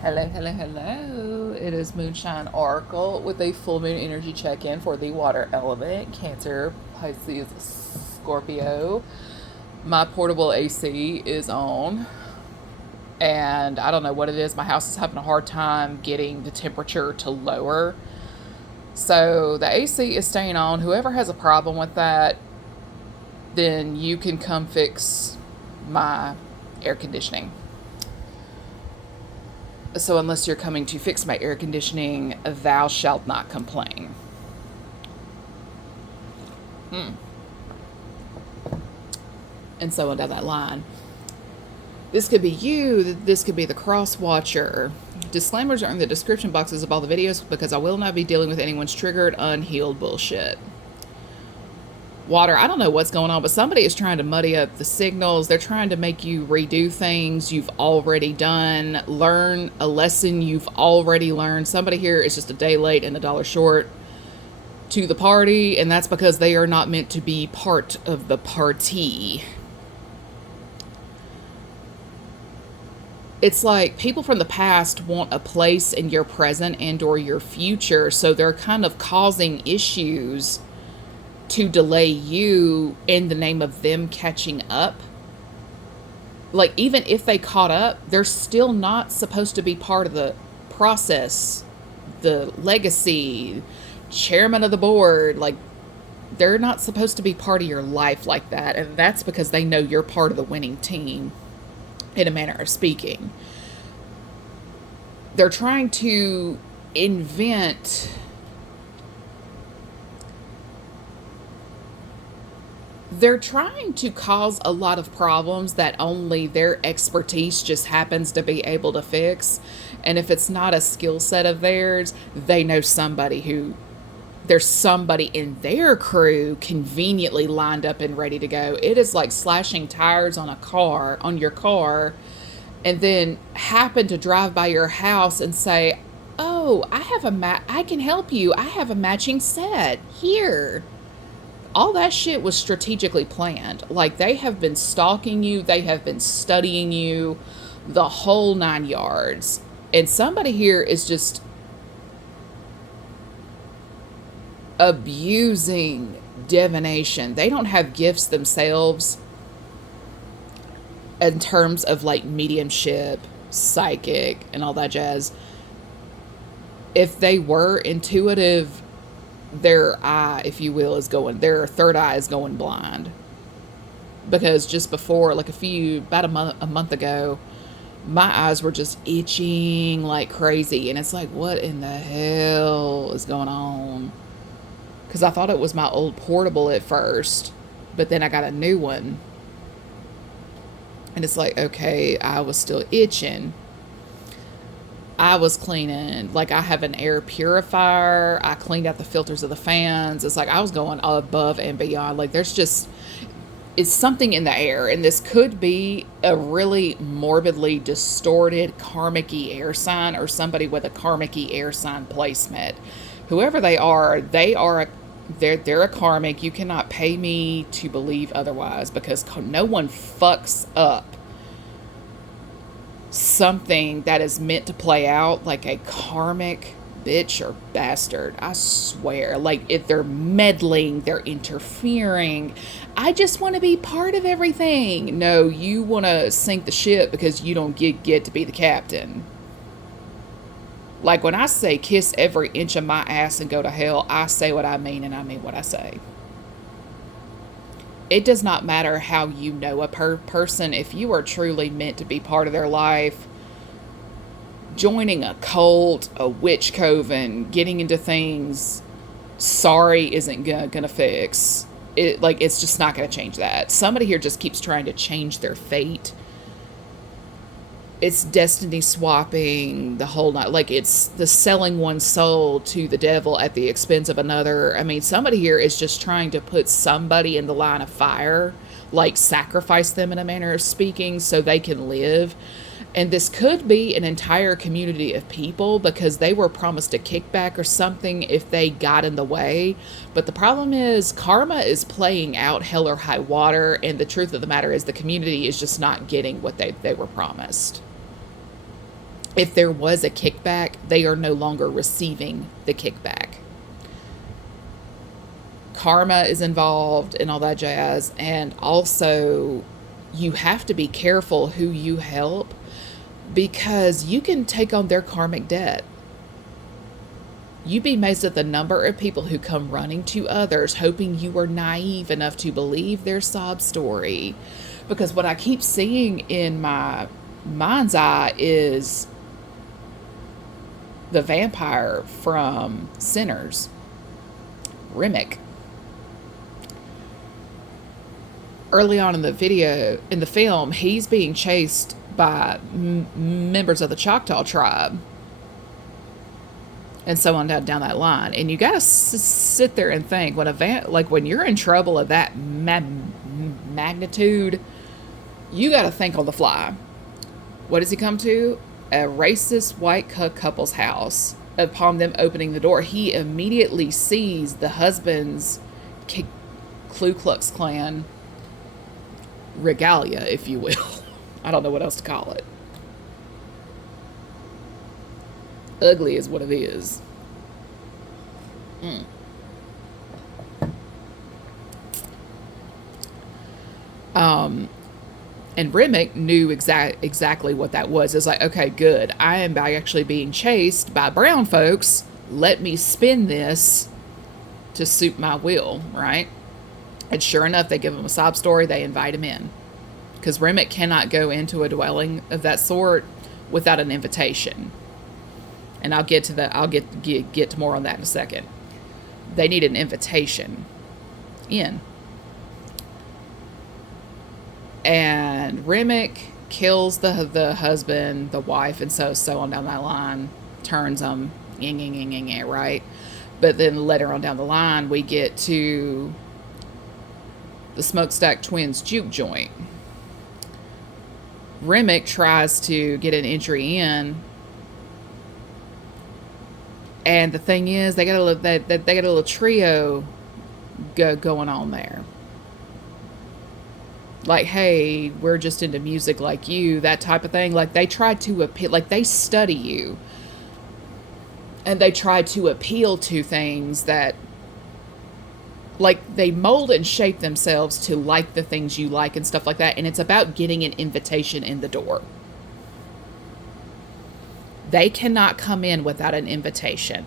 Hello, hello, hello. It is Moonshine Oracle with a full moon energy check in for the water element, Cancer, Pisces, Scorpio. My portable AC is on, and I don't know what it is. My house is having a hard time getting the temperature to lower. So the AC is staying on. Whoever has a problem with that, then you can come fix my air conditioning. So unless you're coming to fix my air conditioning, thou shalt not complain. And so on down that line. This could be you, this could be the cross watcher. Disclaimers are in the description boxes of all the videos because I will not be dealing with anyone's triggered, unhealed bullshit. Water, I don't know what's going on, but somebody is trying to muddy up the signals. They're trying to make you redo things you've already done, learn a lesson you've already learned. Somebody here is just a day late and $1 short to the party, and that's because they are not meant to be part of the party. It's like people from the past want a place in your present and or your future, so they're kind of causing issues to delay you in the name of them catching up. Like, even if they caught up, they're still not supposed to be part of the process, the legacy, chairman of the board. Like, they're not supposed to be part of your life like that. And that's because they know you're part of the winning team, in a manner of speaking. They're trying to invent they're trying to cause a lot of problems that only their expertise just happens to be able to fix. And if it's not a skill set of theirs, they know somebody who there's somebody in their crew conveniently lined up and ready to go. It is like slashing tires on a car, on your car, and then happen to drive by your house and say, "Oh, I can help you. I have a matching set here." All that shit was strategically planned. Like, they have been stalking you, they have been studying you, the whole 9 yards. And somebody here is just abusing divination. They don't have gifts themselves in terms of like mediumship, psychic, and all that jazz. If they were intuitive, their eye, if you will, is going, their third eye is going blind. Because just before, like about a month ago, my eyes were just itching like crazy. And it's like, what in the hell is going on? Because I thought it was my old portable at first, but then I got a new one. And it's like, okay, I was still itching. I was cleaning, like, I have an air purifier. I cleaned out the filters of the fans. It's like I was going above and beyond. Like, it's something in the air, and this could be a really morbidly distorted karmic-y air sign or somebody with a karmic-y air sign placement. Whoever they are, they're a karmic. You cannot pay me to believe otherwise because no one fucks up something that is meant to play out like a karmic bitch or bastard. I swear. Like, if they're meddling, they're interfering. I just want to be part of everything. No, you want to sink the ship because you don't get to be the captain. Like, when I say kiss every inch of my ass and go to hell, I say what I mean and I mean what I say. It does not matter how you know a person. If you are truly meant to be part of their life, joining a cult, a witch coven, getting into things, sorry isn't gonna fix it. Like, it's just not gonna change that. Somebody here just keeps trying to change their fate. It's destiny swapping the whole night. Like, it's the selling one's soul to the devil at the expense of another. I mean, somebody here is just trying to put somebody in the line of fire, like sacrifice them in a manner of speaking so they can live. And this could be an entire community of people because they were promised a kickback or something if they got in the way. But the problem is karma is playing out hell or high water. And the truth of the matter is the community is just not getting what they were promised. if there was a kickback, they are no longer receiving the kickback. Karma is involved and all that jazz. And also, you have to be careful who you help because you can take on their karmic debt. You'd be amazed at the number of people who come running to others hoping you are naive enough to believe their sob story. Because what I keep seeing in my mind's eye is the vampire from Sinners, Remick. Early on in the film, he's being chased by members of the Choctaw tribe and so on down that line. And you gotta sit there and think when you're in trouble of that magnitude, you gotta think on the fly. What does he come to? A racist white couple's house. Upon them opening the door, he immediately sees the husband's Ku Klux Klan regalia, if you will. I don't know what else to call it. Ugly is what it is. And Remick knew exactly what that was. It's like, okay, good. I am actually being chased by brown folks. Let me spin this to suit my will, right? And sure enough, they give him a sob story. They invite him in. Because Remick cannot go into a dwelling of that sort without an invitation. And I'll get to more on that in a second. They need an invitation in. And Remick kills the husband, the wife, and so on down that line. Turns them, right? But then later on down the line, we get to the Smokestack Twins juke joint. Remick tries to get an entry in, and the thing is, they got a little trio going on there. Like, hey, we're just into music like you, that type of thing. Like, they try to appeal, like, they study you. And they try to appeal to things that, like, they mold and shape themselves to like the things you like and stuff like that. And it's about getting an invitation in the door. They cannot come in without an invitation.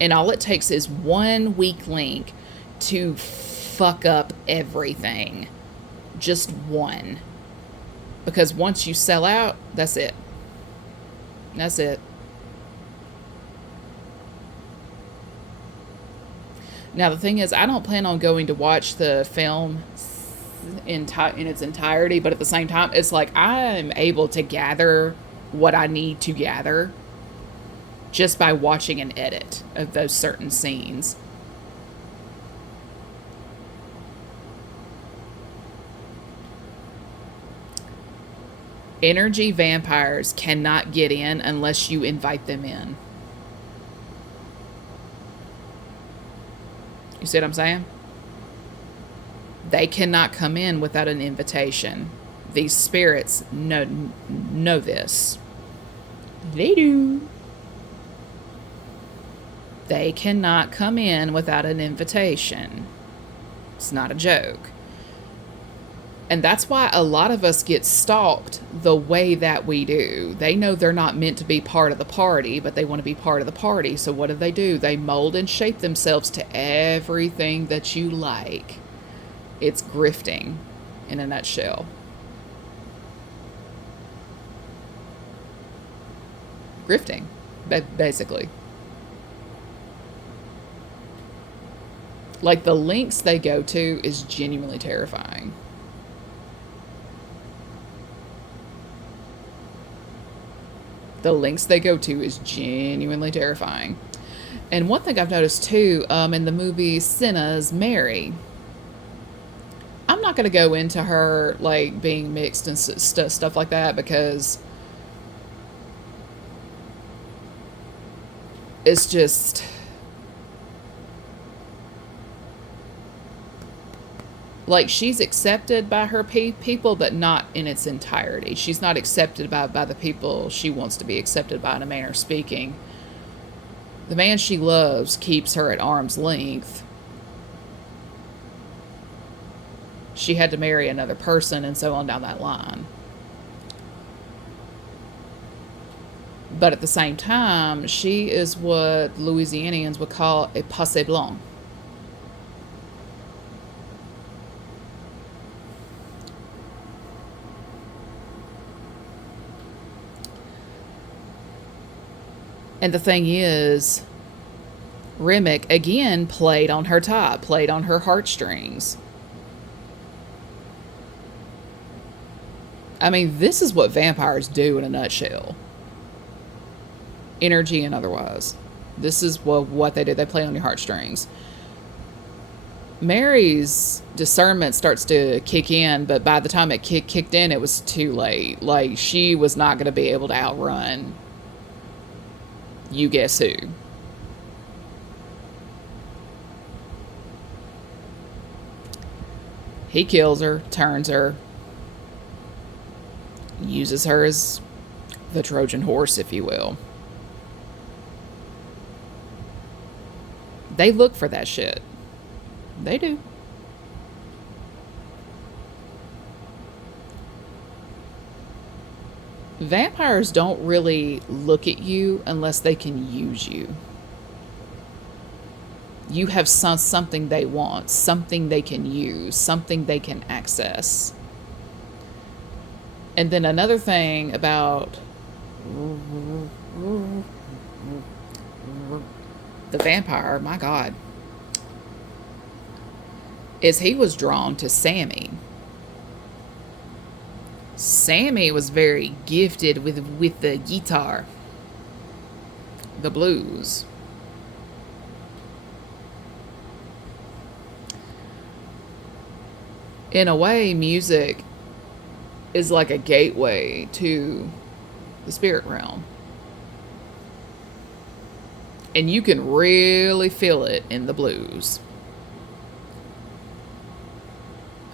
And all it takes is one weak link to fuck up everything. Just one. Because once you sell out, that's it. That's it. Now, the thing is, I don't plan on going to watch the film in its entirety, but at the same time, it's like I'm able to gather what I need to gather just by watching an edit of those certain scenes. Energy vampires cannot get in unless you invite them in. You see what I'm saying? They cannot come in without an invitation. These spirits know this. They do. They cannot come in without an invitation. It's not a joke. And that's why a lot of us get stalked the way that we do. They know they're not meant to be part of the party, but they want to be part of the party. So what do? They mold and shape themselves to everything that you like. It's grifting in a nutshell. Grifting, basically. Like, the links they go to is genuinely terrifying. The links they go to is genuinely terrifying. And one thing I've noticed too, in the movie Sinners, Mary, I'm not going to go into her like being mixed and stuff like that, because it's just, Like, she's accepted by her people, but not in its entirety. She's not accepted by the people she wants to be accepted by, in a manner of speaking. The man she loves keeps her at arm's length. She had to marry another person, and so on down that line. But at the same time, she is what Louisianians would call a passé blanc. And the thing is, Remick again played on her top, played on her heartstrings. I mean, this is what vampires do in a nutshell. Energy and otherwise. This is what they do. They play on your heartstrings. Mary's discernment starts to kick in, but by the time it kicked in, it was too late. Like, she was not going to be able to outrun you guess who. He kills her, turns her, uses her as the Trojan horse, if you will. They look for that shit. They do. Vampires don't really look at you unless they can use you. You have something they want, something they can use, something they can access. And then another thing about the vampire, my God, is he was drawn to Sammy. Sammy was very gifted with the guitar, the blues. In a way, music is like a gateway to the spirit realm. And you can really feel it in the blues.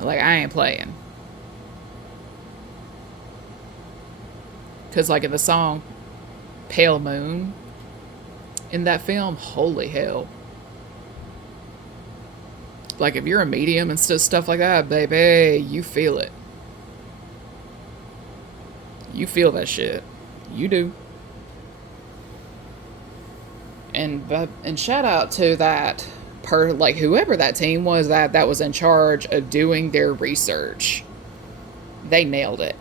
Like, I ain't playing. Because, like, in the song Pale Moon, in that film, holy hell. Like, if you're a medium and stuff like that, baby, you feel it. You feel that shit. You do. And shout out to that like, whoever that team was that was in charge of doing their research. They nailed it.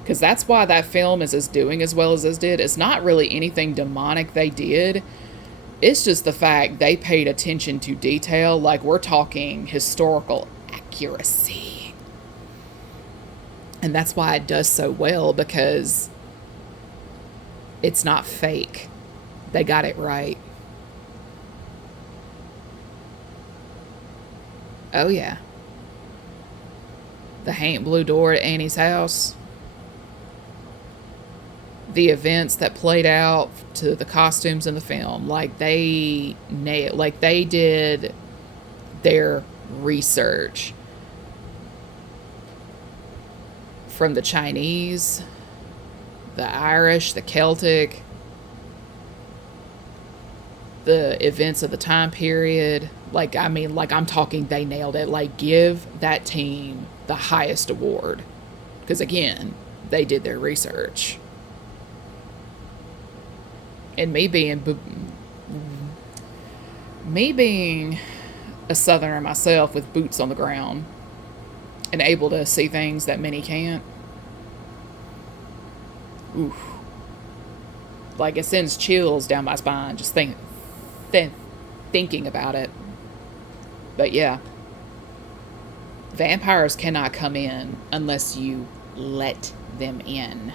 Because that's why that film is doing as well as it did. It's not really anything demonic they did. It's just the fact they paid attention to detail. Like, we're talking historical accuracy. And that's why it does so well, because it's not fake. They got it right. Oh, yeah. The blue door at Annie's house. The events that played out to the costumes in the film. Like, they did their research. From the Chinese, the Irish, the Celtic, the events of the time period. Like, I mean, like, I'm talking, they nailed it. Like, give that team the highest award. Because, again, they did their research. And me being a Southerner myself with boots on the ground and able to see things that many can't. Oof. Like, it sends chills down my spine just thinking about it. But yeah, vampires cannot come in unless you let them in.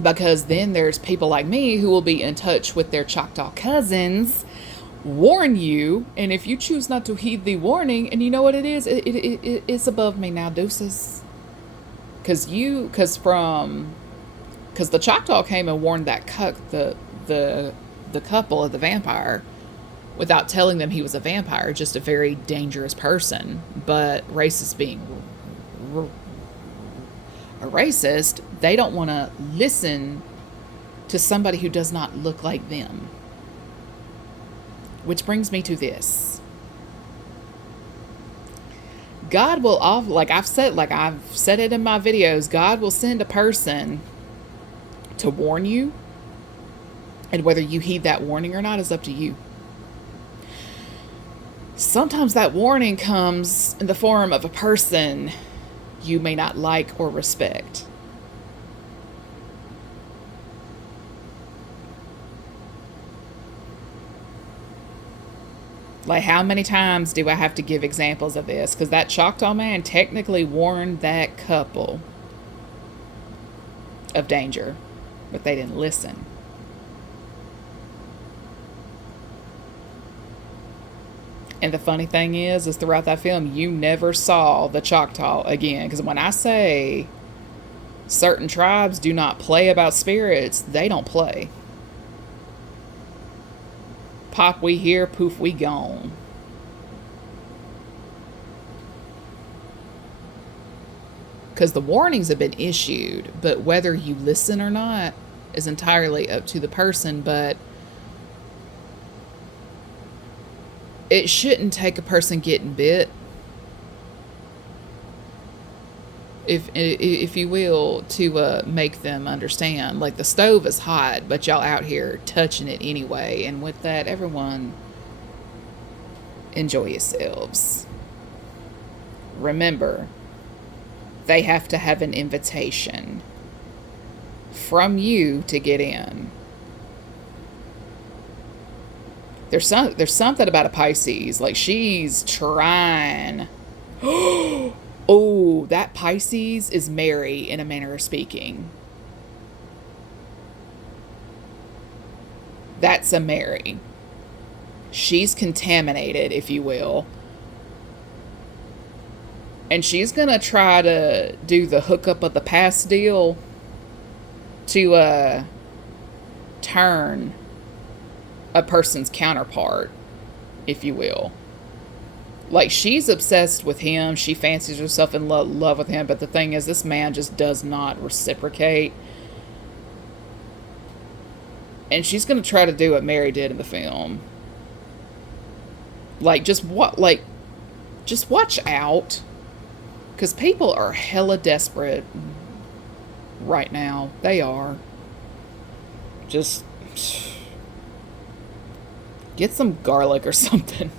Because then there's people like me who will be in touch with their Choctaw cousins, warn you, and if you choose not to heed the warning, and you know what it is, it's above me now, deuces. Because the Choctaw came and warned that the couple of the vampire without telling them he was a vampire, just a very dangerous person. But racist being a racist, they don't want to listen to somebody who does not look like them. Which brings me to this. God will, like I've said it in my videos, God will send a person to warn you, and whether you heed that warning or not is up to you. Sometimes that warning comes in the form of a person you may not like or respect. Like, how many times do I have to give examples of this? Because that Choctaw man technically warned that couple of danger, but they didn't listen. And the funny thing is throughout that film, you never saw the Choctaw again. Because when I say certain tribes do not play about spirits, they don't play. Pop we here, poof we gone. Because the warnings have been issued, but whether you listen or not is entirely up to the person. But it shouldn't take a person getting bit, if you will, to make them understand. Like, the stove is hot, but y'all out here touching it anyway. And with that, everyone, enjoy yourselves. Remember, they have to have an invitation from you to get in. There's something about a Pisces. Like, she's trying. Oh, that Pisces is Mary in a manner of speaking. That's a Mary. She's contaminated, if you will. And she's going to try to do the hookup of the past deal to turn a person's counterpart, if you will. Like, she's obsessed with him. She fancies herself in love with him. But the thing is, this man just does not reciprocate. And she's going to try to do what Mary did in the film. Like, just watch out. Because people are hella desperate right now. They are. Just get some garlic or something.